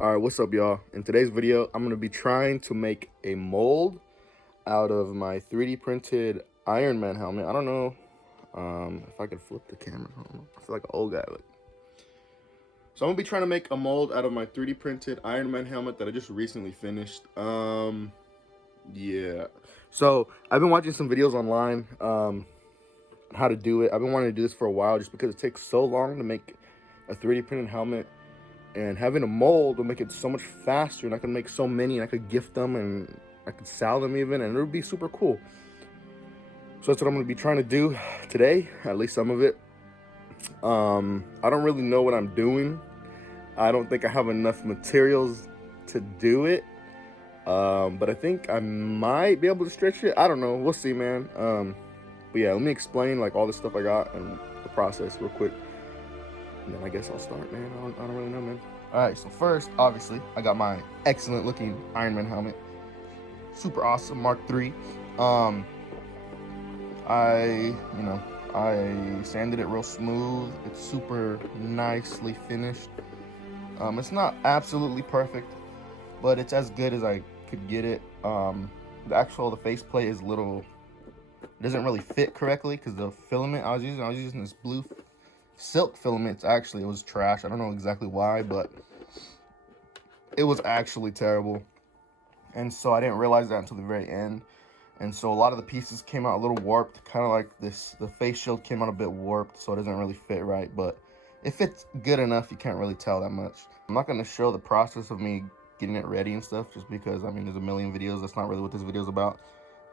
All right, what's up, y'all? In today's video, I'm going to be trying to make a mold out of my 3D printed Iron Man helmet. I don't know if I can flip the camera. I don't know. I feel like an old guy. So I'm going to be trying to make a mold out of my 3D printed Iron Man helmet that I just recently finished. Yeah. So I've been watching some videos online on how to do it. I've been wanting to do this for a while just because it takes so long to make a 3D printed helmet. And having a mold will make it so much faster, and I can make so many, and I could gift them, and I could sell them even, and it would be super cool. So that's what I'm going to be trying to do today, at least some of it. I don't really know what I'm doing. I don't think I have enough materials to do it, but I think I might be able to stretch it. I don't know. We'll see, man. But yeah, let me explain like all the stuff I got and the process real quick. And then I guess I'll start, man. I don't really know, man. All right, so first, obviously, I got my excellent looking Iron Man helmet. Super awesome, Mark III. I sanded it real smooth. It's super nicely finished. It's not absolutely perfect, but it's as good as I could get it. The faceplate is little, it doesn't really fit correctly because the filament I was using this blue silk filaments. Actually, it was trash. I don't know exactly why, but it was actually terrible, and so I didn't realize that until the very end. And so a lot of the pieces came out a little warped, kind of like this. The face shield came out a bit warped, so it doesn't really fit right, but it fits good enough. You can't really tell that much. I'm not going to show the process of me getting it ready and stuff, just because I mean there's a million videos. That's not really what this video is about.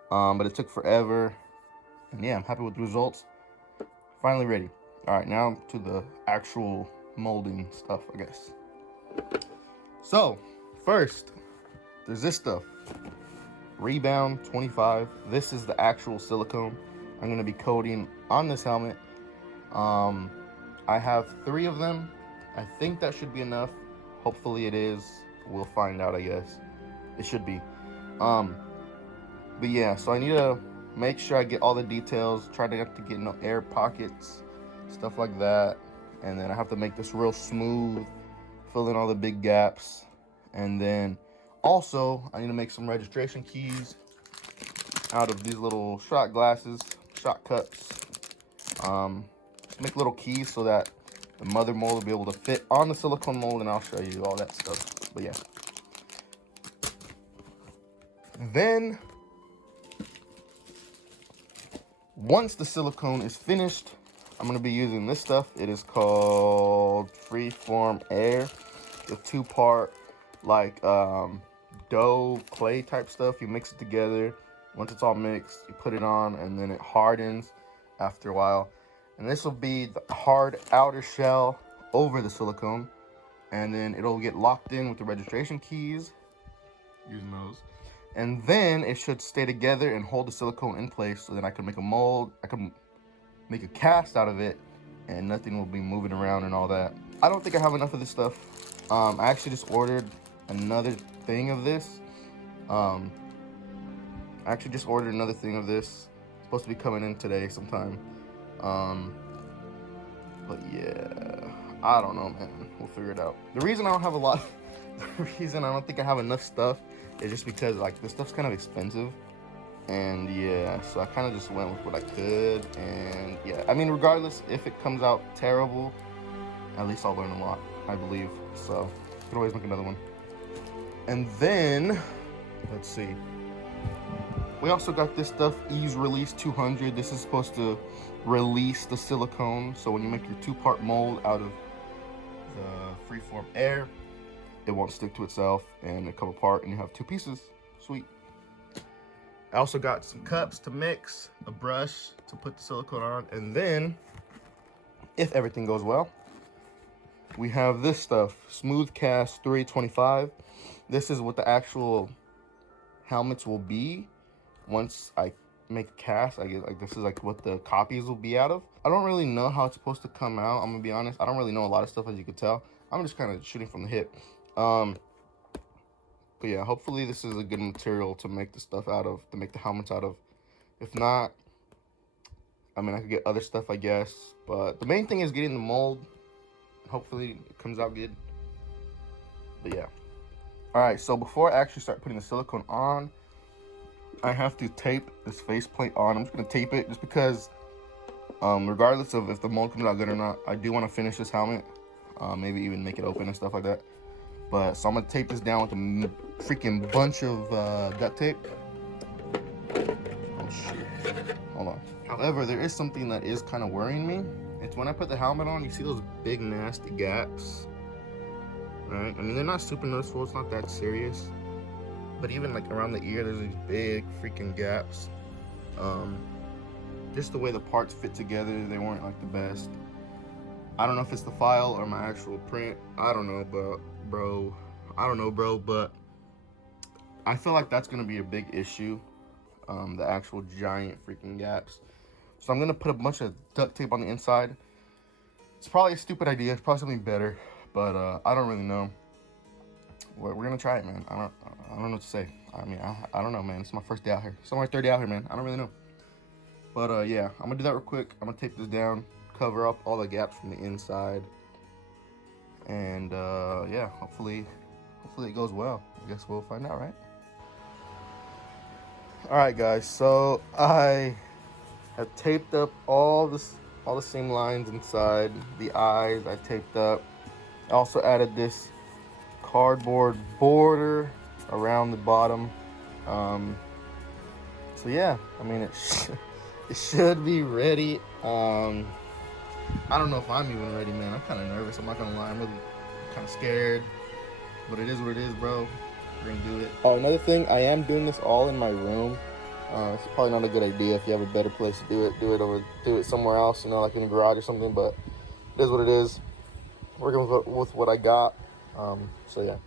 But it took forever, and yeah, I'm happy with the results. Finally ready. All right, now to the actual molding stuff, I guess. So, first, there's this stuff. Rebound 25. This is the actual silicone I'm going to be coating on this helmet. I have 3 of them. I think that should be enough. Hopefully it is. We'll find out, I guess. It should be. But yeah, so I need to make sure I get all the details. Try not to get no air pockets, stuff like that. And then I have to make this real smooth, fill in all the big gaps. And then also I need to make some registration keys out of these little shot glasses, shot cups. Make little keys so that the mother mold will be able to fit on the silicone mold, and I'll show you all that stuff. But yeah. Then once the silicone is finished, I'm going to be using this stuff. It is called Freeform Air. The 2-part like dough clay type stuff. You mix it together. Once it's all mixed, you put it on, and then it hardens after a while. And this will be the hard outer shell over the silicone, and then it'll get locked in with the registration keys, using those. And then it should stay together and hold the silicone in place, so then I can make a mold, I can make a cast out of it, and nothing will be moving around and all that. I don't think I have enough of this stuff. I actually just ordered another thing of this. It's supposed to be coming in today sometime. But yeah, I don't know, man. We'll figure it out. The reason I don't have a lot, the reason I don't think I have enough stuff is just because like this stuff's kind of expensive. And yeah, so I kind of just went with what I could. And yeah, I mean, regardless, if it comes out terrible, at least I'll learn a lot, I believe. So I can always make another one. And then, let's see. We also got this stuff, Ease Release 200. This is supposed to release the silicone. So when you make your 2-part mold out of the Freeform Air, it won't stick to itself and it come apart and you have 2 pieces. Sweet. I also got some cups to mix, a brush to put the silicone on, and then, if everything goes well, we have this stuff, Smooth Cast 325. This is what the actual helmets will be once I make a cast. I get like this is like what the copies will be out of. I don't really know how it's supposed to come out. I'm gonna be honest. I don't really know a lot of stuff, as you can tell. I'm just kind of shooting from the hip. But yeah, hopefully this is a good material to make the stuff out of, to make the helmets out of. If not, I mean, I could get other stuff, I guess. But the main thing is getting the mold. Hopefully it comes out good. But yeah. All right, so before I actually start putting the silicone on, I have to tape this faceplate on. I'm just gonna tape it just because, regardless of if the mold comes out good or not, I do want to finish this helmet. Maybe even make it open and stuff like that. But so I'm gonna tape this down with a freaking bunch of duct tape. Oh shoot, hold on. However, there is something that is kind of worrying me. It's when I put the helmet on, you see those big nasty gaps, right? I mean, they're not super noticeable, it's not that serious. But even like around the ear, there's these big freaking gaps. Just the way the parts fit together, they weren't like the best. I don't know if it's the file or my actual print. I don't know, but bro, but I feel like that's gonna be a big issue. The actual giant freaking gaps. So I'm gonna put a bunch of duct tape on the inside. It's probably a stupid idea. It's probably something better, but I don't really know. We're gonna try it, man. I don't know what to say. I mean, I don't know, man. It's my first day out here. It's my third day out here, man. I don't really know. But yeah, I'm gonna do that real quick. I'm gonna tape this down, cover up all the gaps from the inside, and yeah, hopefully it goes well. I guess we'll find out, right? All right, guys. So I have taped up all the seam lines inside. The eyes I taped up. I also added this cardboard border around the bottom. So yeah, I mean it should be ready. I don't know if I'm even ready, man. I'm kind of nervous. I'm not gonna lie. I'm really kind of scared, but it is what it is, bro. We're gonna do it. Oh, another thing, I am doing this all in my room. It's probably not a good idea. If you have a better place to do it somewhere else, you know, like in the garage or something. But it is what it is. Working with what I got. So yeah.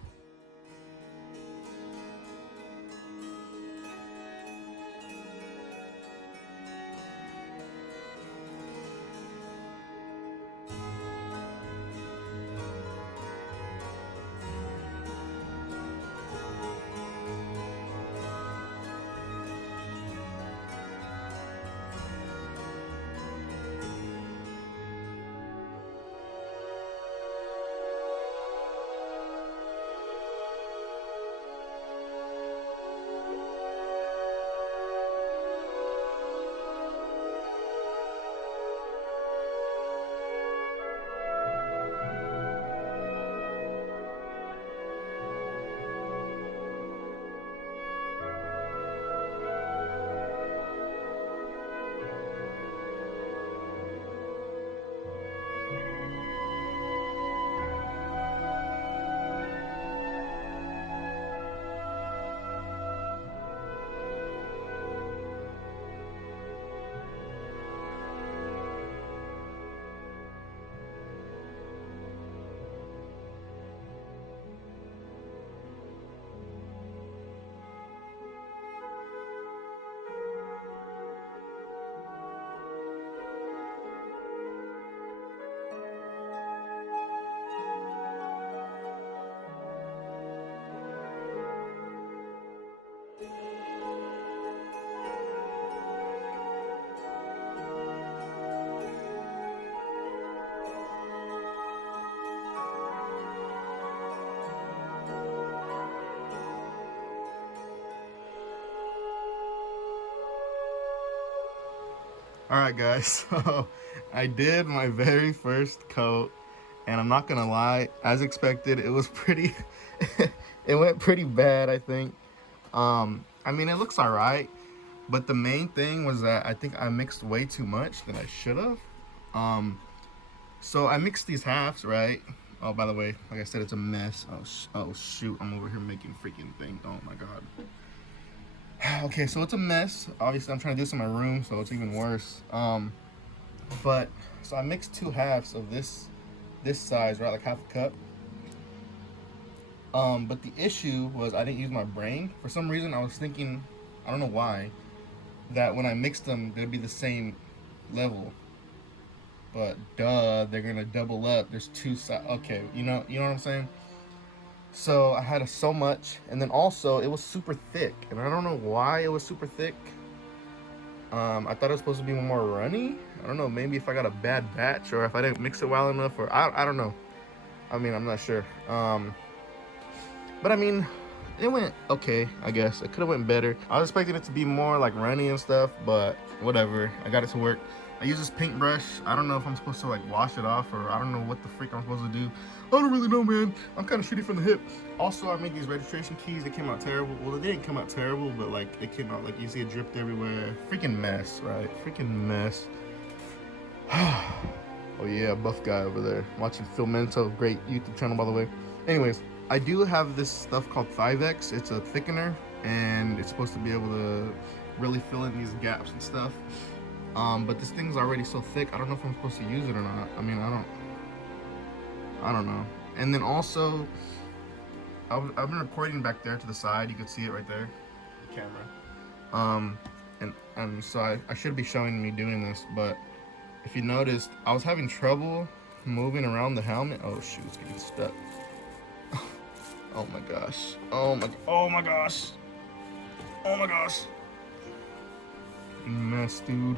All right, guys, so I did my very first coat, and I'm not gonna lie, as expected, it was pretty, it went pretty bad, I think. I mean, it looks all right, but the main thing was that I think I mixed way too much than I should have. So I mixed these halves, right? Oh, by the way, like I said, it's a mess. Oh shoot, I'm over here making freaking thing. Oh my God. Okay, so it's a mess. Obviously, I'm trying to do this in my room, so it's even worse. But so I mixed two halves of this size, right, like half a cup. But the issue was I didn't use my brain. For some reason, I was thinking, I don't know why, that when I mixed them, they'd be the same level. But duh, they're gonna double up. There's two sides. Okay, you know what I'm saying? So I had so much, and then also it was super thick, and I don't know why it was super thick. I thought it was supposed to be more runny. I don't know, maybe if I got a bad batch or if I didn't mix it well enough, or I don't know. I mean, I'm not sure. But I mean, it went okay, I guess. It could have went better. I was expecting it to be more like runny and stuff, but whatever. I got it to work. I use this paintbrush. I don't know if I'm supposed to like wash it off, or I don't know what the freak I'm supposed to do. I don't really know, man. I'm kind of shooting from the hip. Also, I made these registration keys. They came out terrible. Well, they didn't come out terrible, but like they came out like you see it dripped everywhere. Freaking mess, right? Freaking mess. Oh yeah, buff guy over there watching Filmento, great YouTube channel by the way. Anyways, I do have this stuff called 5X. It's a thickener, and it's supposed to be able to really fill in these gaps and stuff. But this thing's already so thick. I don't know if I'm supposed to use it or not. I mean, I don't know. And then also, I've been recording back there to the side. You can see it right there, the camera. And so I should be showing me doing this, but if you noticed, I was having trouble moving around the helmet. Oh shoot, it's getting stuck. Oh my gosh. Oh my gosh. Oh my gosh. Mess, dude.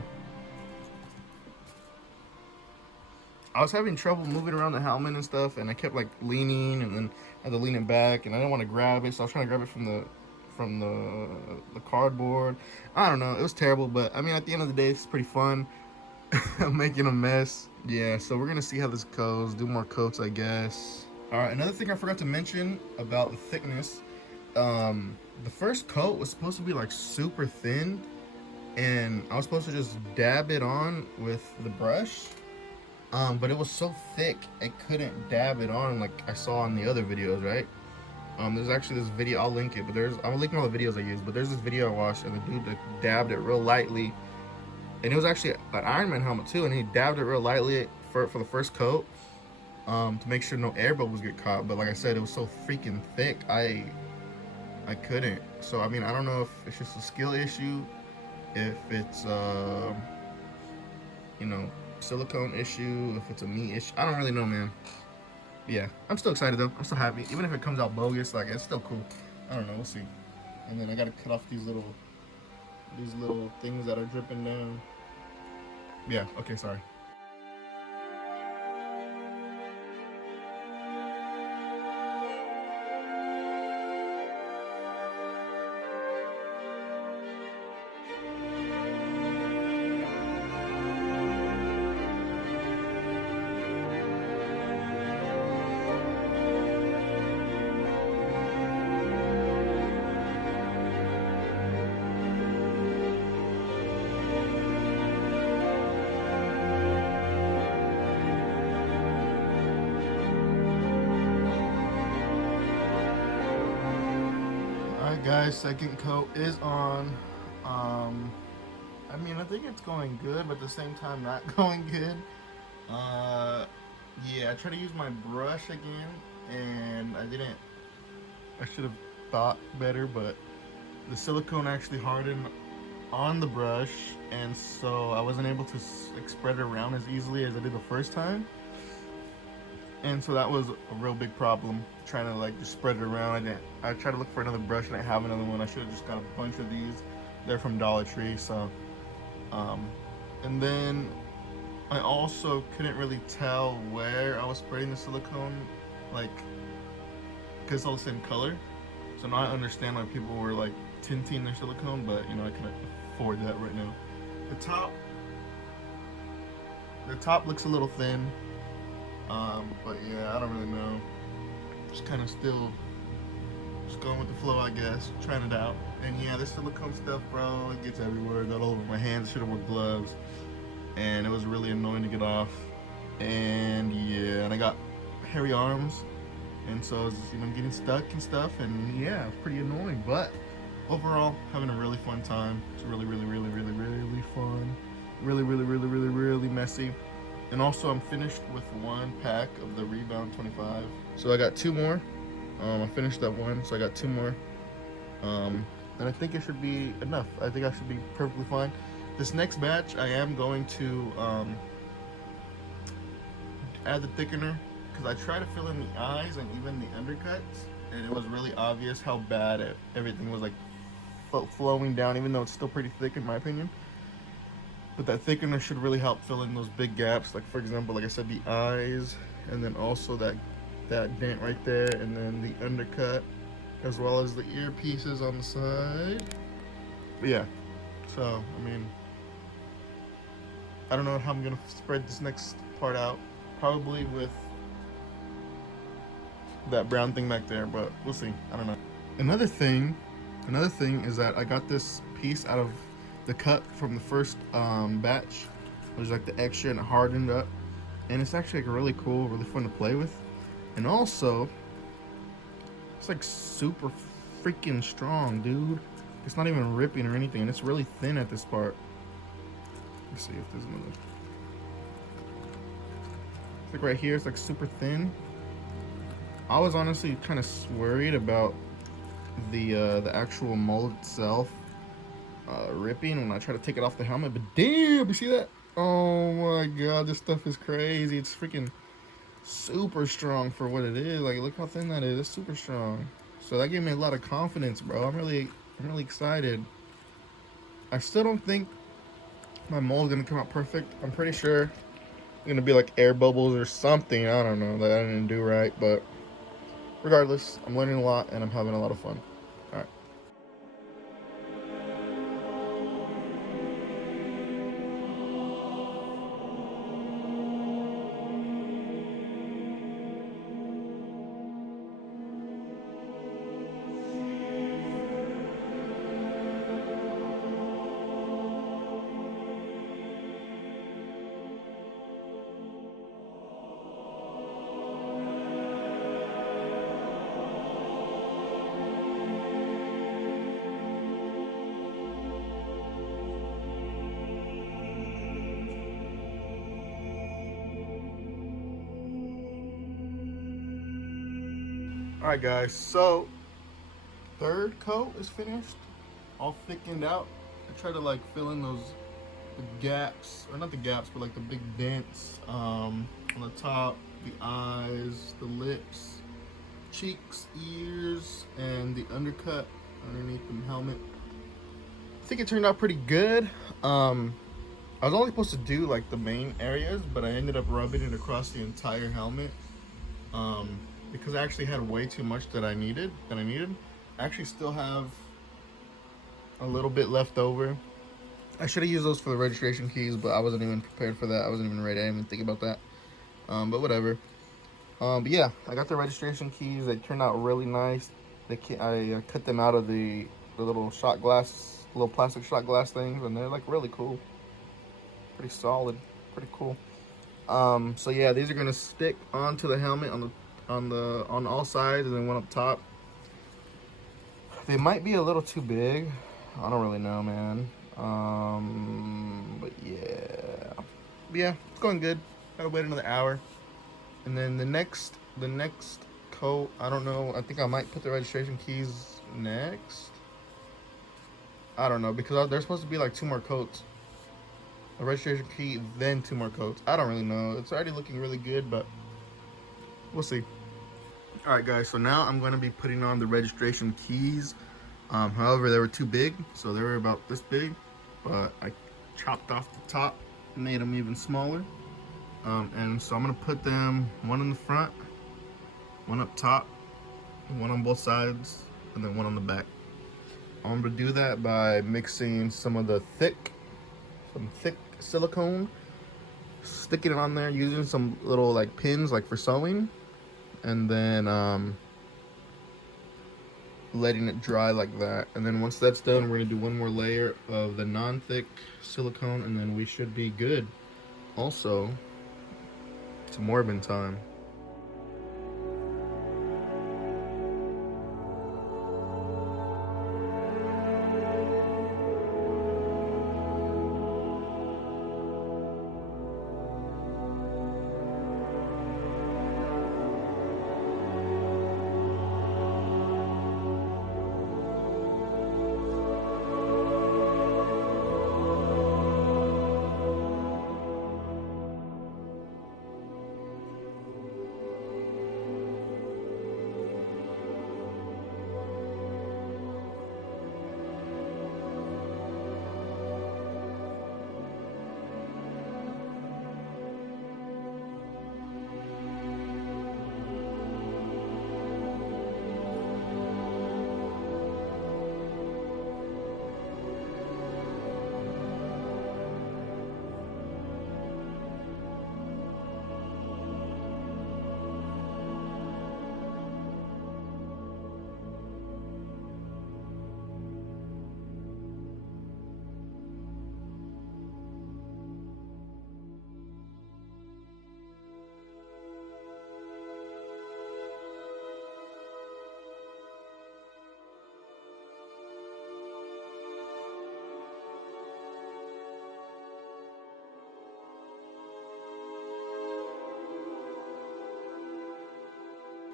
I was having trouble moving around the helmet and stuff, and I kept like leaning, and then I had to lean it back, and I didn't want to grab it, so I was trying to grab it from the cardboard. I don't know, it was terrible, but I mean, at the end of the day, it's pretty fun. I'm making a mess. Yeah, so we're gonna see how this goes. Do more coats, I guess. All right, another thing I forgot to mention about the thickness. The first coat was supposed to be like super thin, and I was supposed to just dab it on with the brush. But it was so thick, I couldn't dab it on like I saw in the other videos, right? There's actually this video, I'll link it, but I'll link all the videos I used, but there's this video I watched, and the dude that dabbed it real lightly, and it was actually an Iron Man helmet too, and he dabbed it real lightly for the first coat, to make sure no air bubbles get caught. But like I said, it was so freaking thick, I couldn't. So I mean, I don't know if it's just a skill issue, if it's you know, silicone issue, if it's a me issue. I don't really know, man. But yeah, I'm still excited though. I'm still happy, even if it comes out bogus. Like, it's still cool. I don't know, we'll see. And then I gotta cut off these little things that are dripping down. Yeah, okay, sorry. Guys, second coat is on. I mean, I think it's going good, but at the same time not going good. Yeah, I tried to use my brush again, and I should have thought better, but the silicone actually hardened on the brush, and so I wasn't able to spread it around as easily as I did the first time. And so that was a real big problem, trying to like just spread it around. I tried to look for another brush, and I have another one. I should have just got a bunch of these. They're from Dollar Tree. So and then I also couldn't really tell where I was spraying the silicone, like, because it's all the same color. So now I understand why people were like tinting their silicone, but you know, I couldn't afford that right now. The top looks a little thin. But yeah, I don't really know. Just kind of still just going with the flow, I guess. Trying it out. And yeah, this silicone stuff, bro, it gets everywhere. It got all over my hands. I should have worn gloves. And it was really annoying to get off. And yeah, and I got hairy arms. And so I was, you know, getting stuck and stuff. And yeah, it's pretty annoying. But overall, having a really fun time. It's really, really, really, really, really fun. Really, really, really, really, really messy. And also, I'm finished with one pack of the Rebound 25. So I got two more. I finished that one, so I got two more. And I think it should be enough. I think I should be perfectly fine. This next batch, I am going to add the thickener, because I tried to fill in the eyes and even the undercuts, and it was really obvious how bad everything was like flowing down, even though it's still pretty thick in my opinion. But that thickener should really help fill in those big gaps, like for example, like I said, the eyes, and then also that dent right there, and then the undercut, as well as the earpieces on the side. But yeah, so I mean, I don't know how I'm gonna spread this next part out. Probably with that brown thing back there, but we'll see. I don't know. Another thing, another thing is that I got this piece out of the cut from the first batch. It was like the extra and it hardened up, and it's actually like really cool, really fun to play with, and also it's like super freaking strong, dude. It's not even ripping or anything, and it's really thin at this part. Let's see if there's another. It's like right here, it's like super thin. I was honestly kind of worried about the actual mold itself ripping when I try to take it off the helmet, but damn, you see that? Oh my god, this stuff is crazy. It's freaking super strong for what it is. Like, look how thin that is. It's super strong. So that gave me a lot of confidence, bro. I'm really excited. I still don't think my mold's gonna come out perfect. I'm pretty sure it's gonna be like air bubbles or something. I don't know, that I didn't do right, but regardless, I'm learning a lot and I'm having a lot of fun. All right. Alright guys, so third coat is finished, all thickened out. I try to like fill in the gaps, or not the gaps, but like the big dents on the top, the eyes, the lips, cheeks, ears, and the undercut underneath the helmet. I think it turned out pretty good. I was only supposed to do like the main areas, but I ended up rubbing it across the entire helmet. Because I actually had way too much that I needed. I actually still have a little bit left over. I should have used those for the registration keys, but I wasn't even prepared for that. I wasn't even ready. I didn't even think about that. But whatever. But yeah, I got the registration keys. They turned out really nice. I cut them out of the little shot glass, little plastic shot glass things, and they're like really cool. Pretty solid. Pretty cool. So yeah, these are gonna stick onto the helmet on all sides, and then one up top. They might be a little too big. I don't really know, man. But yeah, it's going good. Gotta wait another hour, and then the next coat. I don't know. I think I might put the registration keys next. I don't know, because there's supposed to be like 2 more coats. A registration key, then 2 more coats. I don't really know. It's already looking really good, but we'll see. Alright guys, so now I'm going to be putting on the registration keys. However, they were too big, so they were about this big, but I chopped off the top, made them even smaller. And so I'm going to put them one in the front, one up top, one on both sides, and then one on the back. I'm going to do that by mixing some thick silicone, sticking it on there using some little like pins like for sewing, and then letting it dry like that. And then once that's done, we're gonna do one more layer of the non-thick silicone, and then we should be good. Also, it's Morbin time.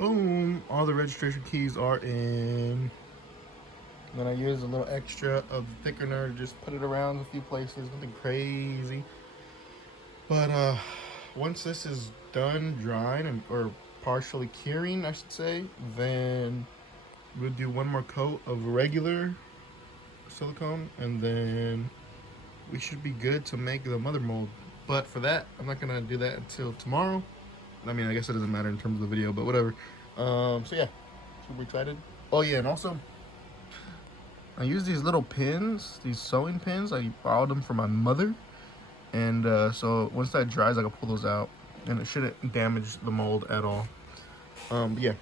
boom, all the registration keys are in. Then I use a little extra of the thickener to just put it around a few places, nothing crazy. But once this is done drying or partially curing, I should say, then we'll do one more coat of regular silicone, and then we should be good to make the mother mold. But for that, I'm not gonna do that until tomorrow. I mean, I guess it doesn't matter in terms of the video, but whatever. So yeah, super excited. Oh yeah, and also, I use these little pins, these sewing pins. I borrowed them from my mother. And so once that dries, I can pull those out. And it shouldn't damage the mold at all. But yeah.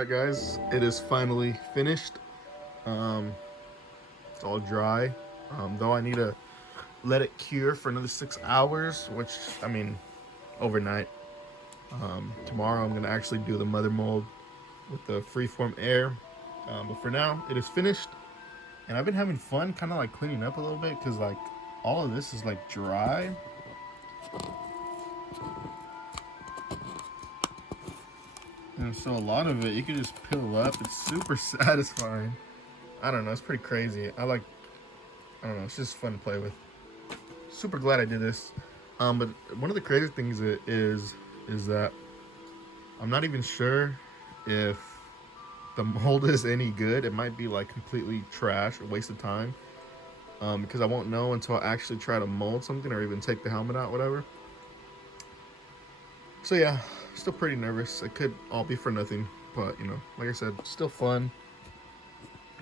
Alright guys, it is finally finished. It's all dry. Though I need to let it cure for another 6 hours, which, I mean, overnight. Tomorrow I'm gonna actually do the mother mold with the freeform air. But for now, it is finished. And I've been having fun kind of like cleaning up a little bit, because like all of this is like dry. And so a lot of it you can just peel up. It's super satisfying. I don't know, it's pretty crazy. I don't know, it's just fun to play with. Super glad I did this. But one of the crazy things is that I'm not even sure if the mold is any good. It might be like completely trash or waste of time. Because I won't know until I actually try to mold something or even take the helmet out, whatever. So yeah, still pretty nervous. It could all be for nothing, but you know, like I said, still fun.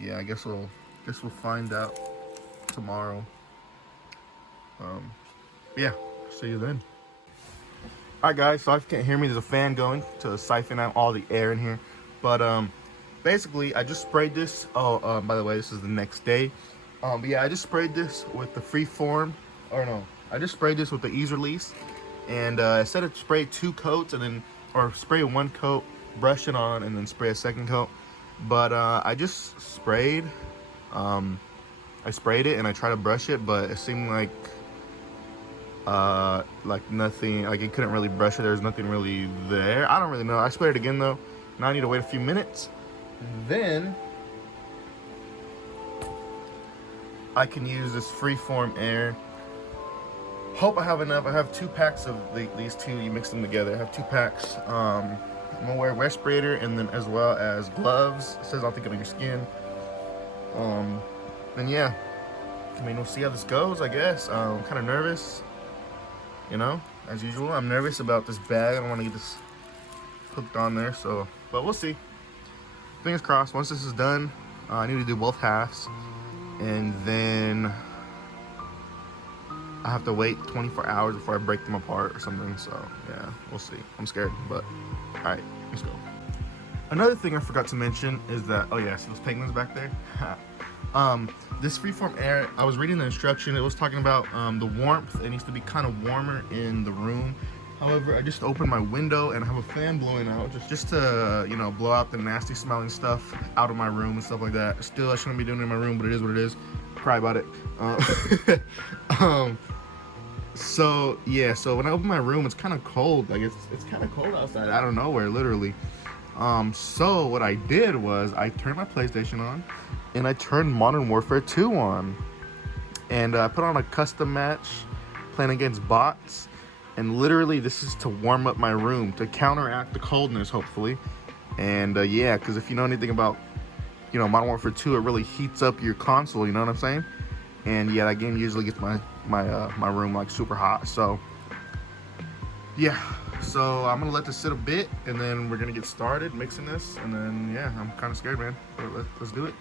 Yeah, I guess we'll find out tomorrow. Yeah, see you then. All right, guys. So if you can't hear me, there's a fan going to siphon out all the air in here. But basically, I just sprayed this. Oh, by the way, this is the next day. But yeah, I just sprayed this with the freeform. Or no, I just sprayed this with the ease release. And I said to spray 2 coats and then, or spray 1 coat, brush it on, and then spray a 2nd coat. But I just sprayed. I sprayed it and I tried to brush it, but it seemed like nothing. Like it couldn't really brush it. There's nothing really there. I don't really know. I sprayed it again though. Now I need to wait a few minutes. Then I can use this freeform air. Hope I have enough. I have 2 packs of these two. You mix them together. I have 2 packs. I'm gonna wear a respirator and then as well as gloves. It says I'll take it on your skin. And yeah, I mean, we'll see how this goes, I guess. I'm kind of nervous, you know, as usual. I'm nervous about this bag. I don't want to get this hooked on there, so, but we'll see. Fingers crossed. Once this is done, I need to do both halves, and then I have to wait 24 hours before I break them apart or something. So yeah, we'll see. I'm scared, but all right, let's go. Another thing I forgot to mention is that, oh yeah, see those penguins back there? This freeform air, I was reading the instruction. It was talking about the warmth. It needs to be kind of warmer in the room, However, I just opened my window and I have a fan blowing out just to, you know, blow out the nasty smelling stuff out of my room and stuff like that. Still, I shouldn't be doing it in my room, but it is what it is. Cry about it. So yeah, so when I open my room, it's kind of cold. Like it's kind of cold outside out of nowhere, literally. So what I did was I turned my PlayStation on and I turned Modern Warfare 2 on. And I put on a custom match playing against bots. And literally this is to warm up my room, to counteract the coldness, hopefully. And yeah, because if you know anything about, you know, Modern Warfare 2, it really heats up your console, you know what I'm saying? And yeah, that game usually gets my room like super hot. So yeah, so I'm gonna let this sit a bit and then we're gonna get started mixing this. And then yeah, I'm kind of scared, man. So let's do it.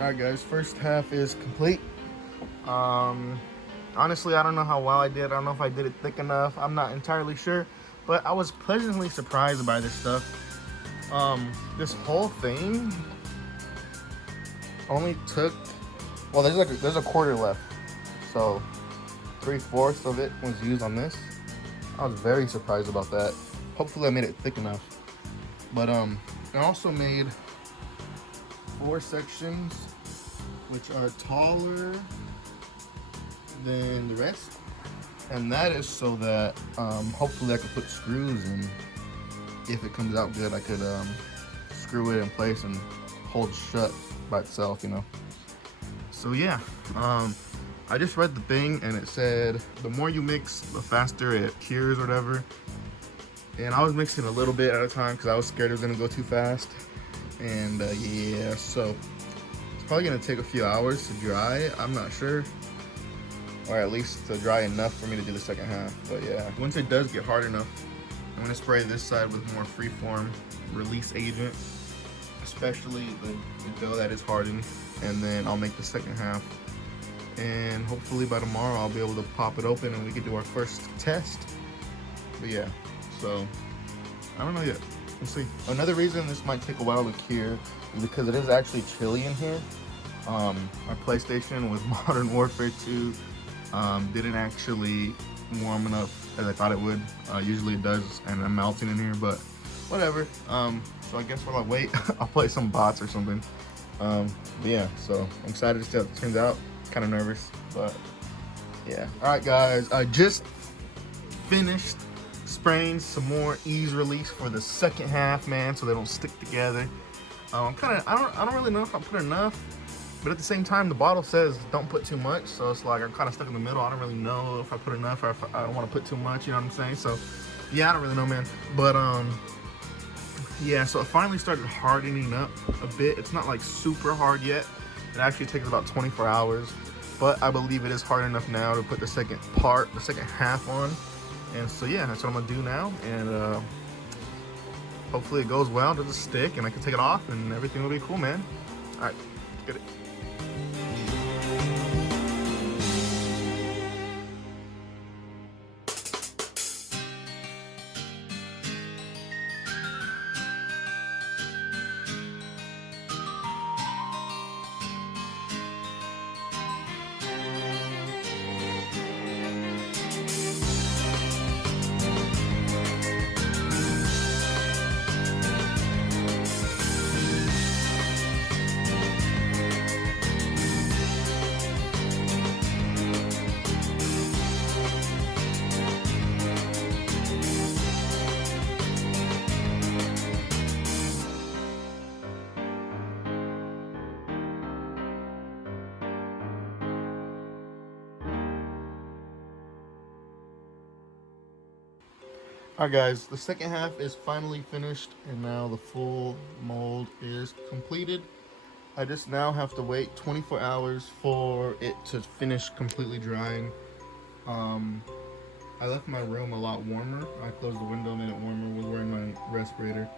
Alright guys, first half is complete. Honestly, I don't know how well I did. I don't know if I did it thick enough. I'm not entirely sure, but I was pleasantly surprised by this stuff. This whole thing only took, well, there's a quarter left, so 3/4 of it was used on this. I was very surprised about that. Hopefully I made it thick enough. But I also made 4 sections which are taller than the rest, and that is so that hopefully I could put screws in. If it comes out good, I could screw it in place and hold shut by itself, you know. So yeah, I just read the thing and it said the more you mix, the faster it cures or whatever. And I was mixing a little bit at a time because I was scared it was gonna go too fast. And yeah, so it's probably gonna take a few hours to dry. I'm not sure, or at least to dry enough for me to do the second half. But yeah, once it does get hard enough, I'm gonna spray this side with more freeform release agent, especially the dough that is hardened, and then I'll make the second half. And hopefully by tomorrow I'll be able to pop it open and we can do our first test. But yeah, so I don't know yet. We'll see. Another reason this might take a while to cure is because it is actually chilly in here. My PlayStation with Modern Warfare 2 didn't actually warm enough as I thought it would. Usually it does, and I'm melting in here, but whatever. So I guess while I wait, I'll play some bots or something. But yeah, so I'm excited to see how it turns out. Kind of nervous, but yeah. All right, guys, I just finished spraying some more ease release for the second half, man, so they don't stick together. I don't really know if I put enough, but at the same time the bottle says don't put too much, so it's like I'm kind of stuck in the middle. I don't really know if I put enough or if I don't want to put too much, you know what I'm saying? So yeah, I don't really know, man. But yeah, so it finally started hardening up a bit. It's not like super hard yet. It actually takes about 24 hours, but I believe it is hard enough now to put the second half on. And so yeah, that's what I'm gonna do now, and hopefully it goes well, doesn't stick, and I can take it off and everything will be cool, man. All right, get it. Alright guys, the second half is finally finished and now the full mold is completed. I just now have to wait 24 hours for it to finish completely drying. I left my room a lot warmer. I closed the window, made it warmer, was wearing my respirator,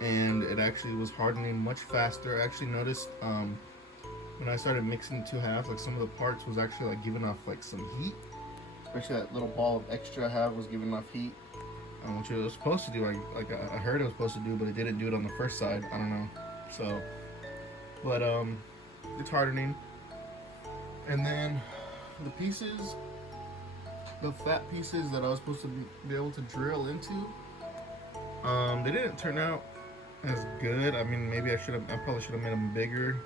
and it actually was hardening much faster. I actually noticed when I started mixing the two halves, like some of the parts was actually like giving off like some heat. Especially that little ball of extra I have was giving off heat. Which it was supposed to do, like I heard it was supposed to do, but it didn't do it on the first side. I don't know. So, but it's hardening. And then the pieces, the fat pieces that I was supposed to be able to drill into, they didn't turn out as good. I mean, maybe I probably should have made them bigger.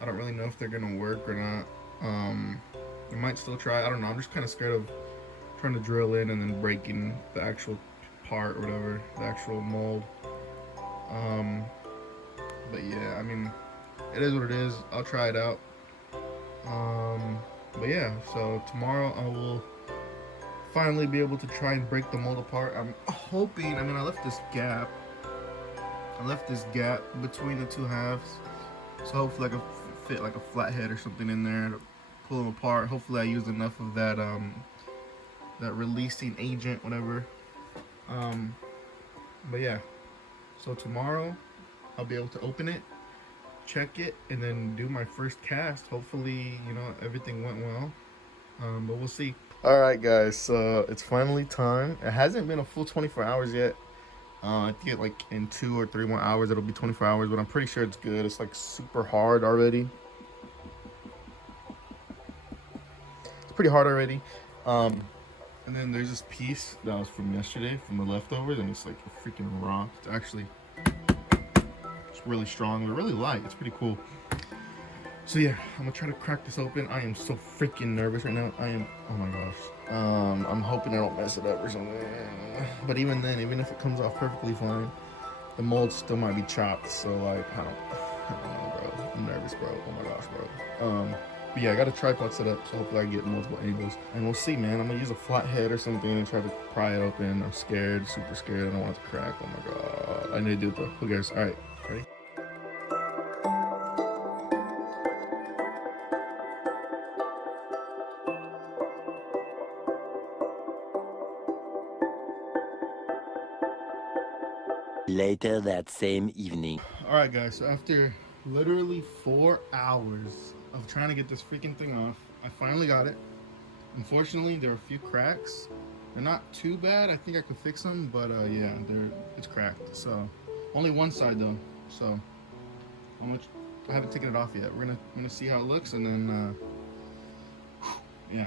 I don't really know if they're gonna work or not. I might still try. I don't know. I'm just kind of scared of trying to drill in and then breaking the actual part or whatever, the actual mold. But yeah, I mean, it is what it is. I'll try it out. But yeah, so tomorrow I will finally be able to try and break the mold apart. I'm hoping, I mean, I left this gap between the two halves, so hopefully I can fit like a flathead or something in there to pull them apart. Hopefully I used enough of that that releasing agent, whatever. But yeah, so tomorrow I'll be able to open it, check it, and then do my first cast. Hopefully, you know, everything went well, but we'll see. All right guys, so it's finally time. It hasn't been a full 24 hours yet. I think like in 2 or 3 more hours it'll be 24 hours, but I'm pretty sure it's good. It's like super hard already. It's pretty hard already. And then there's this piece that was from yesterday, from the leftovers, and it's like a freaking rock. It's really strong, but really light. It's pretty cool. So yeah, I'm gonna try to crack this open. I am so freaking nervous right now. Oh my gosh. I'm hoping I don't mess it up or something. But even then, even if it comes off perfectly fine, the mold still might be chopped. So like, I don't know, bro. I'm nervous, bro. Oh my gosh, bro. But yeah, I got a tripod set up, so hopefully I get multiple angles. And we'll see, man. I'm gonna use a flathead or something and try to pry it open. I'm scared, super scared. I don't want it to crack. Oh my god. I need to do it though. Who cares? Alright, ready? Later that same evening. Alright guys, so after literally 4 hours of trying to get this freaking thing off, I finally got it. Unfortunately, there are a few cracks. They're not too bad. I think I could fix them, but yeah, it's cracked. So only one side though. So I haven't taken it off yet. I'm gonna see how it looks, and then yeah,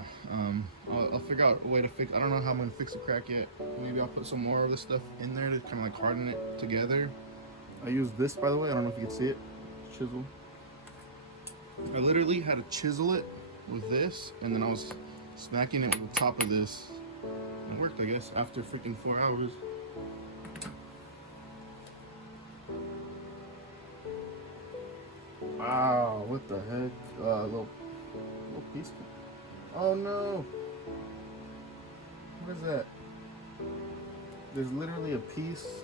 I'll figure out a way to fix. I don't know how I'm gonna fix the crack yet. Maybe I'll put some more of this stuff in there to kind of like harden it together. I used this, by the way. I don't know if you can see it. Chisel. I literally had to chisel it with this, and then I was smacking it with the top of this. It worked, I guess, after freaking 4 hours. Wow, what the heck? Little piece. Oh no! What is that? There's literally a piece.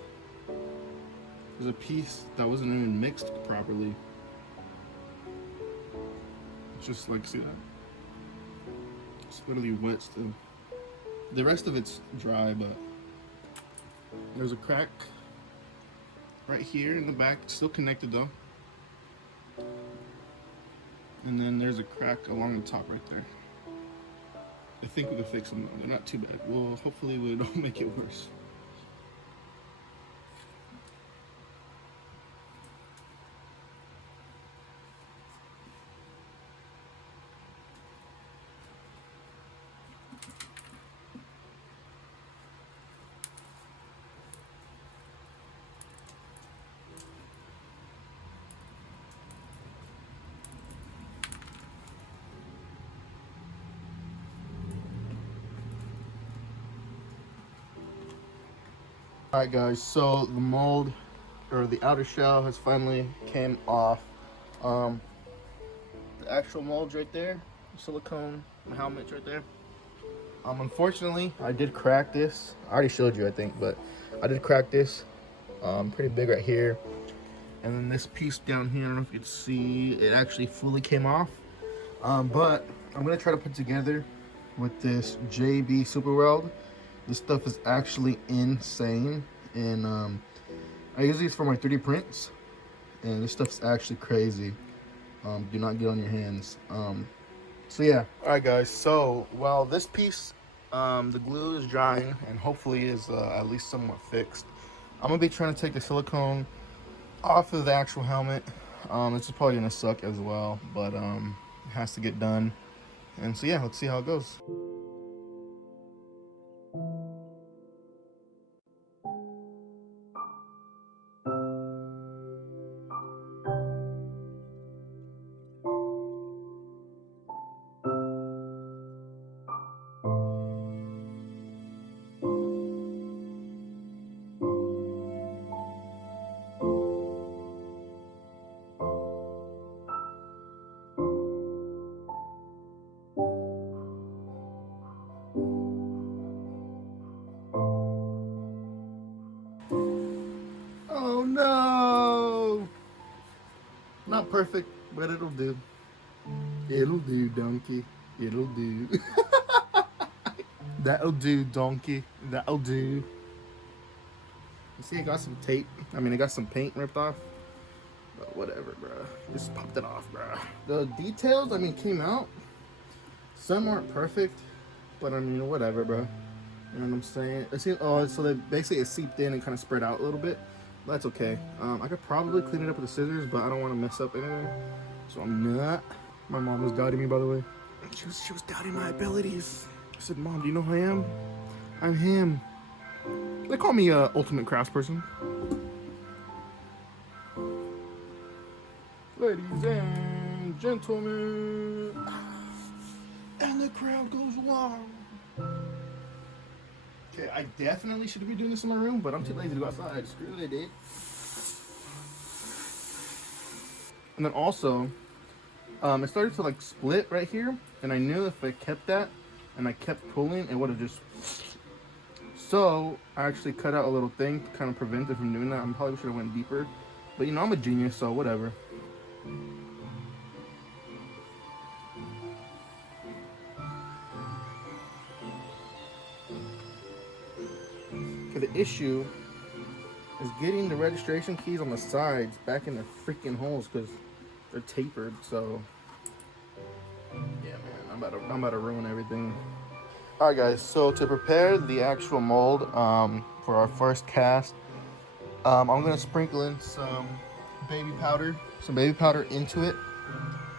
There's a piece that wasn't even mixed properly. It's just like, see that? It's literally wet still. The rest of it's dry, but there's a crack right here in the back, still connected though. And then there's a crack along the top right there. I think we can fix them though. They're not too bad. Well, hopefully we don't make it worse. Alright guys, so the mold, or the outer shell, has finally came off. The actual mold's right there, silicone helmet right there. Unfortunately, I did crack this. I already showed you, I think, but I did crack this. Pretty big right here. And then this piece down here, I don't know if you can see, it actually fully came off. But I'm gonna try to put together with this JB Super Weld. This stuff is actually insane. And I use these for my 3D prints. And this stuff's actually crazy. Do not get on your hands. So yeah. All right, guys. So while this piece, the glue is drying and hopefully is at least somewhat fixed, I'm gonna be trying to take the silicone off of the actual helmet. This is probably gonna suck as well, but it has to get done. And so yeah, let's see how it goes. Oh no! Not perfect, but it'll do. It'll do, donkey. It'll do. That'll do, donkey. That'll do. You see, I got some tape. I mean, I got some paint ripped off. But whatever, bro. Just popped it off, bro. The details, I mean, came out. Some aren't perfect, but I mean, whatever, bro. You know what I'm saying? It seems, oh, so they basically it seeped in and kind of spread out a little bit. That's okay. I could probably clean it up with the scissors, but I don't want to mess up anything. So I'm not. My mom was doubting me, by the way. She was doubting my abilities. I said, Mom, do you know who I am? I'm him. They call me ultimate craftsperson. Ladies and gentlemen, and the crowd goes wild. Okay, I definitely should be doing this in my room, but I'm too lazy to go outside. Screw it, dude. And then also, it started to like split right here, and I knew if I kept that and I kept pulling, it would have just. So I actually cut out a little thing to kind of prevent it from doing that. I probably should have went deeper, but you know I'm a genius, so whatever. Okay, the issue is getting the registration keys on the sides back in their freaking holes because they're tapered. So yeah, man, I'm about to ruin everything. All right, guys. So to prepare the actual mold for our first cast, I'm gonna sprinkle in some baby powder into it,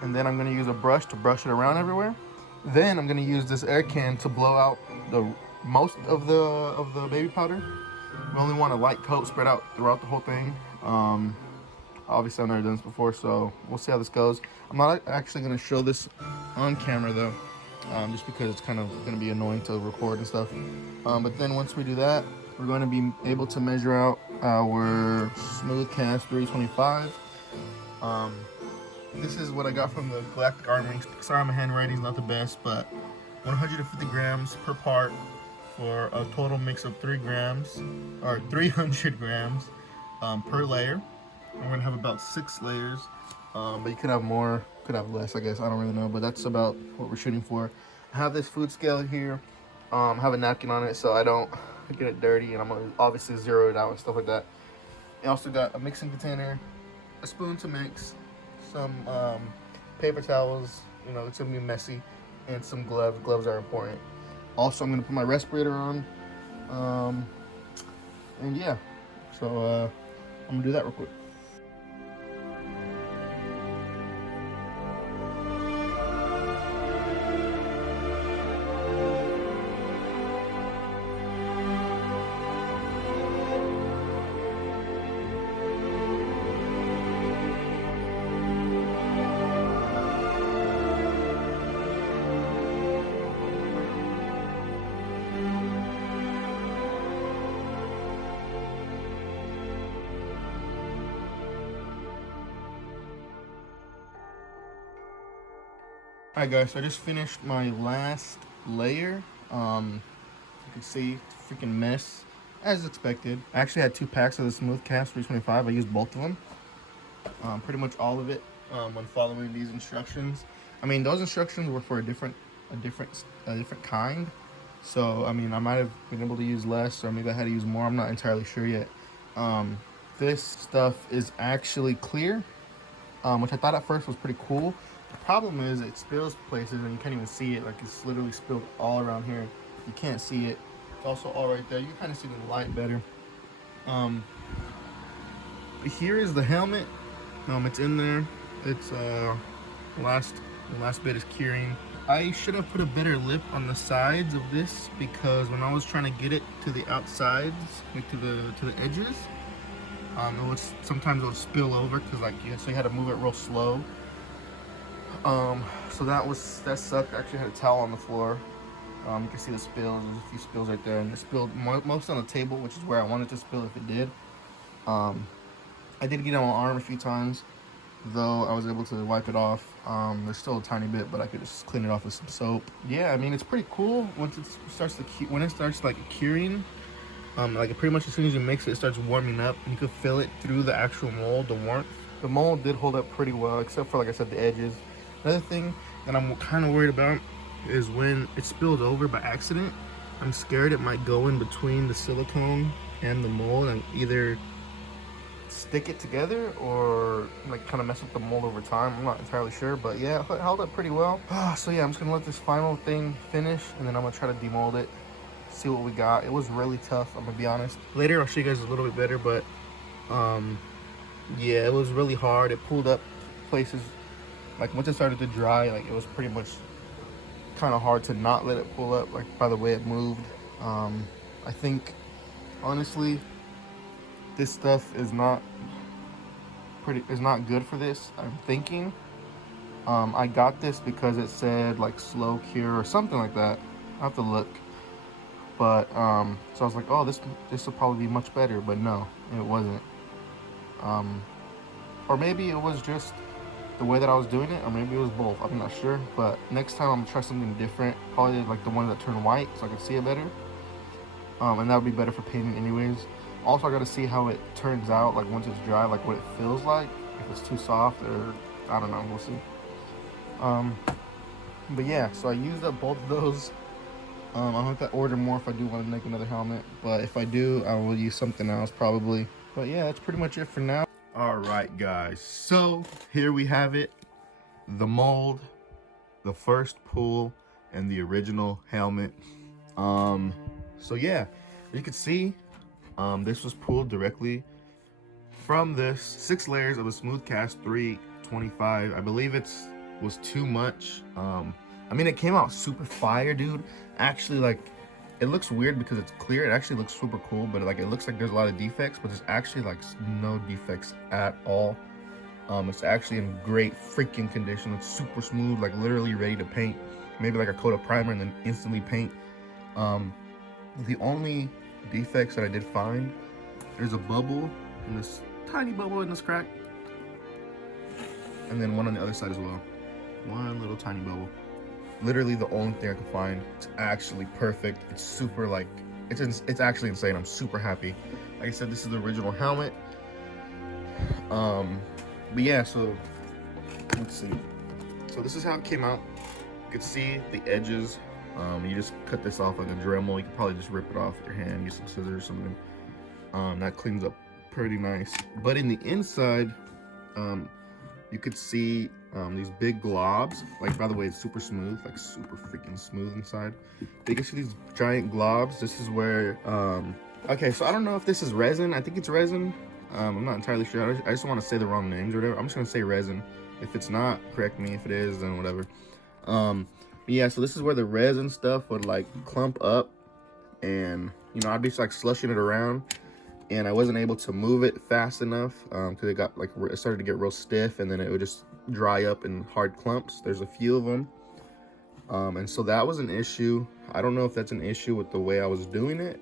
and then I'm gonna use a brush to brush it around everywhere. Then I'm gonna use this air can to blow out the most of the baby powder. We only want a light coat spread out throughout the whole thing. Obviously I've never done this before, so we'll see how this goes. I'm not actually gonna show this on camera though, just because it's kind of gonna be annoying to record and stuff. But then once we do that, we're going to be able to measure out our smooth cast 325. This is what I got from the Galactic Armory. Sorry, my handwriting's not the best, but 150 grams per part for a total mix of 3 grams, or 300 grams per layer. I'm gonna have about 6 layers, but you could have more, could have less, I guess. I don't really know, but that's about what we're shooting for. I have this food scale here. Have a napkin on it so I don't get it dirty, and I'm gonna obviously zero it out and stuff like that. I also got a mixing container, a spoon to mix, some paper towels, you know, it's gonna be messy, and some gloves. Gloves are important. Also, I'm gonna put my respirator on, and yeah, so I'm gonna do that real quick. Alright guys, so I just finished my last layer. You can see it's a freaking mess, as expected. I actually had 2 packs of the Smoothcast 325. I used both of them, pretty much all of it, when following these instructions. I mean, those instructions were for a different kind. So I mean, I might have been able to use less, or maybe I had to use more. I'm not entirely sure yet. This stuff is actually clear, which I thought at first was pretty cool. The problem is it spills places and you can't even see it. Like, it's literally spilled all around here. You can't see it. It's also all right there. You can kind of see the light better. Here is the helmet. It's in there. It's the last bit is curing. I should have put a better lip on the sides of this, because when I was trying to get it to the outsides, like to the edges, sometimes it would spill over, because so you had to move it real slow. So that sucked. I actually had a towel on the floor. You can see the spills. There's a few spills right there, and it spilled most on the table, which is where I wanted to spill if it did. I did get on my arm a few times, though I was able to wipe it off. There's still a tiny bit, but I could just clean it off with some soap. Yeah, I mean, it's pretty cool once it starts like curing. Like, pretty much as soon as you mix it, it starts warming up, and you can feel it through the actual mold, the warmth. The mold did hold up pretty well, except for, like I said, the edges. Another thing that I'm kind of worried about is when it spills over by accident. I'm scared it might go in between the silicone and the mold and either stick it together or like kind of mess up the mold over time. I'm not entirely sure, but yeah, it held up pretty well. So yeah, I'm just gonna let this final thing finish, and then I'm gonna try to demold it, see what we got. It was really tough, I'm gonna be honest. Later I'll show you guys a little bit better, but yeah, it was really hard. It pulled up places. Like, once it started to dry, like, it was pretty much kind of hard to not let it pull up, like, by the way it moved. I think, honestly, this stuff is not good for this. I'm thinking I got this because it said like slow cure or something like that. I have to look, but so I was like, oh, this will probably be much better, but no, it wasn't. Or maybe it was just the way that I was doing it, or maybe it was both. I'm not sure, but next time I'm gonna try something different, probably like the one that turned white, so I can see it better. And that would be better for painting anyways. Also, I gotta see how it turns out, like once it's dry, like what it feels like, if it's too soft, or I don't know, we'll see. But yeah, so I used up both of those. I'll have to order more if I do want to make another helmet, but if I do, I will use something else probably. But yeah, that's pretty much it for now. All right, guys, so here we have it, the mold, the first pull, and the original helmet. So yeah, you can see this was pulled directly from this 6 layers of a Smoothcast 325. I believe was too much. I mean, it came out super fire, dude. Actually, like, it looks weird because it's clear. It actually looks super cool, but like, it looks like there's a lot of defects, but there's actually like no defects at all. It's actually in great freaking condition. It's super smooth, like literally ready to paint. Maybe like a coat of primer and then instantly paint. The only defects that I did find, there's a bubble in this tiny bubble in this crack, and then one on the other side as well. One little tiny bubble. Literally the only thing I could find. It's actually perfect. It's super, like, it's actually insane. I'm super happy. Like I said, this is the original helmet. But yeah, so let's see. So this is how it came out. You can see the edges. You just cut this off like a Dremel. You could probably just rip it off with your hand, use some scissors or something. That cleans up pretty nice. But in the inside, you could see these big globs. Like, by the way, it's super smooth, like super freaking smooth inside. But you can see these giant globs. This is where, okay, so I don't know if this is resin. I think it's resin. I'm not entirely sure. I just don't want to say the wrong names or whatever. I'm just gonna say resin. If it's not, correct me. If it is, then whatever. Yeah, so this is where the resin stuff would like clump up, and you know, I'd be just like slushing it around, and I wasn't able to move it fast enough because it got like, it started to get real stiff, and then it would just dry up in hard clumps. There's a few of them, and so that was an issue. I don't know if that's an issue with the way I was doing it,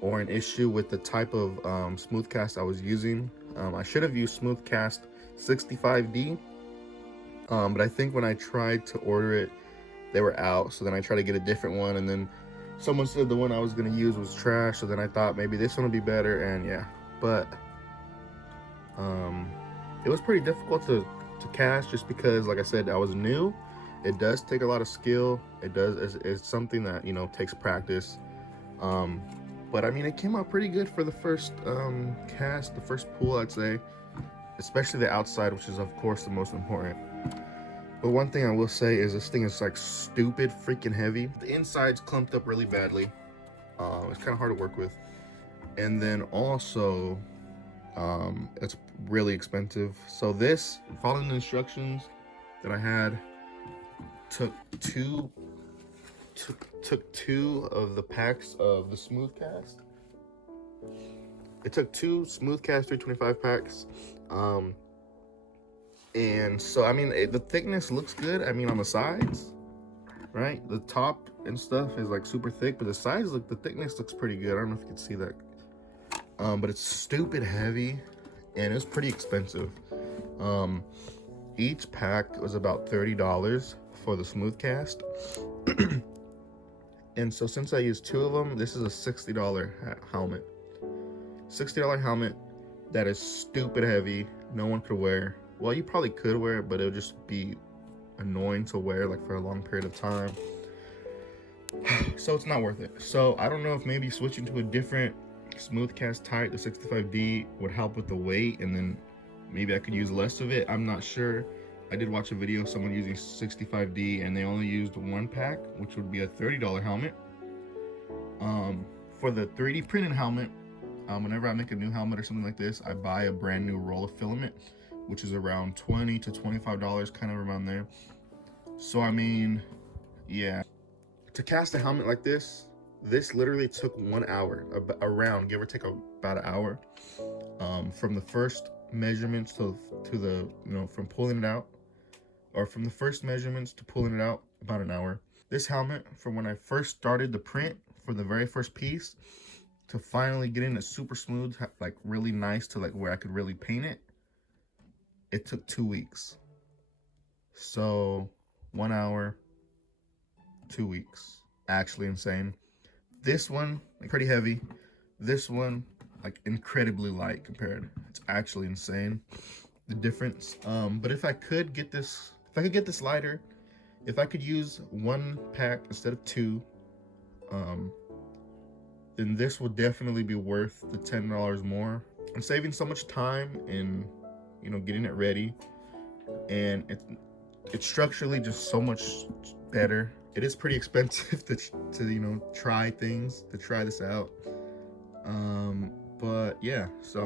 or an issue with the type of Smoothcast I was using. I should have used Smoothcast 65D, but I think when I tried to order it, they were out. So then I tried to get a different one, and then Someone said the one I was gonna use was trash, so then I thought maybe this one would be better, and yeah. But it was pretty difficult to cast just because, like I said, I was new. It does take a lot of skill. It does. It's something that, you know, takes practice. But I mean, it came out pretty good for the first cast, the first pool, I'd say. Especially the outside, which is of course the most important. But one thing I will say is this thing is like stupid freaking heavy. The inside's clumped up really badly. It's kind of hard to work with. And then also, it's really expensive. So this, following the instructions that I had, took two of the packs of the smooth cast. It took 2 smooth cast 325 packs. And so, I mean, the thickness looks good. I mean, on the sides, right? The top and stuff is like super thick, but the sides, look, the thickness looks pretty good. I don't know if you can see that. But it's stupid heavy, and it's pretty expensive. Each pack was about $30 for the smooth cast. And so since I used 2 of them, this is a $60 helmet. $60 helmet that is stupid heavy. No one could wear. Well, you probably could wear it, but it would just be annoying to wear like for a long period of time. So it's not worth it. So I don't know if maybe switching to a different smooth cast type, the 65D, would help with the weight, and then maybe I could use less of it. I'm not sure. I did watch a video of someone using 65D and they only used 1 pack, which would be a $30 helmet. For the 3D printed helmet, whenever I make a new helmet or something like this, I buy a brand new roll of filament, which is around $20 to $25, kind of around there. So I mean, yeah, to cast a helmet like this literally took 1 hour, around, give or take about an hour, from the first measurements to the, you know, from pulling it out, or from the first measurements to pulling it out, about an hour. This helmet, from when I first started the print for the very first piece to finally getting it super smooth, like really nice to like where I could really paint it, it took 2 weeks. So 1 hour, 2 weeks, actually insane. This one, like, pretty heavy. This one, like, incredibly light compared. It's actually insane, the difference. But if I could get this, lighter, if I could use 1 pack instead of 2, then this would definitely be worth the $10 more. I'm saving so much time in, you know, getting it ready, and it's structurally just so much better. It is pretty expensive to you know, try this out. But yeah, so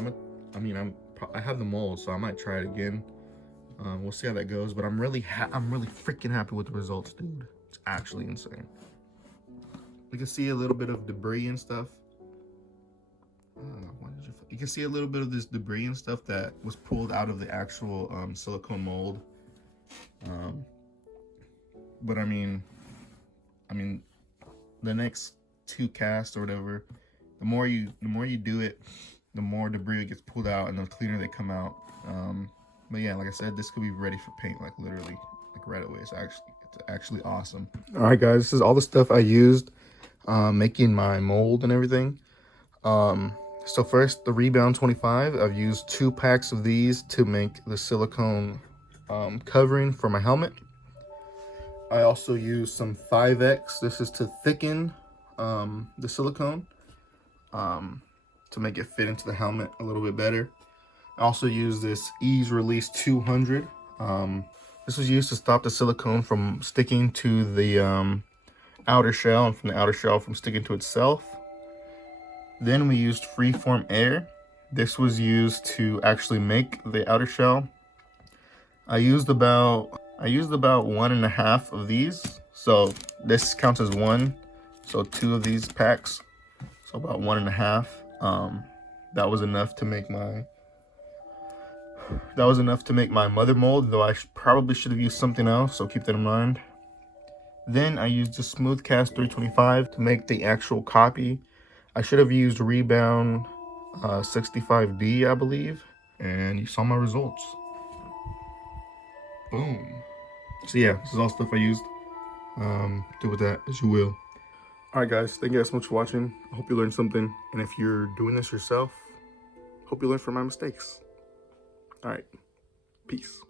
I have the mold, so I might try it again. We'll see how that goes, but I'm really freaking happy with the results, dude. It's actually insane. You can see a little bit of debris and stuff. You can see a little bit of this debris and stuff that was pulled out of the actual silicone mold. But I mean, the next 2 casts or whatever, the more you do it, the more debris gets pulled out and the cleaner they come out. But yeah, like I said, this could be ready for paint, like literally, like right away. It's actually awesome. All right, guys, this is all the stuff I used making my mold and everything. So first, the Rebound 25. I've used 2 packs of these to make the silicone covering for my helmet. I also used some 5X. This is to thicken the silicone to make it fit into the helmet a little bit better. I also used this Ease Release 200. This was used to stop the silicone from sticking to the outer shell, and from the outer shell from sticking to itself. Then we used Freeform Air. This was used to actually make the outer shell. I used about 1.5 of these. So this counts as 1. So 2 of these packs. So about 1.5. That was enough to make my mother mold, though I probably should have used something else, so keep that in mind. Then I used the Smoothcast 325 to make the actual copy. I should have used Rebound 65D, I believe. And you saw my results. Boom. So yeah, this is all stuff I used. Do with that as you will. All right, guys, thank you guys so much for watching. I hope you learned something. And if you're doing this yourself, hope you learn from my mistakes. All right, peace.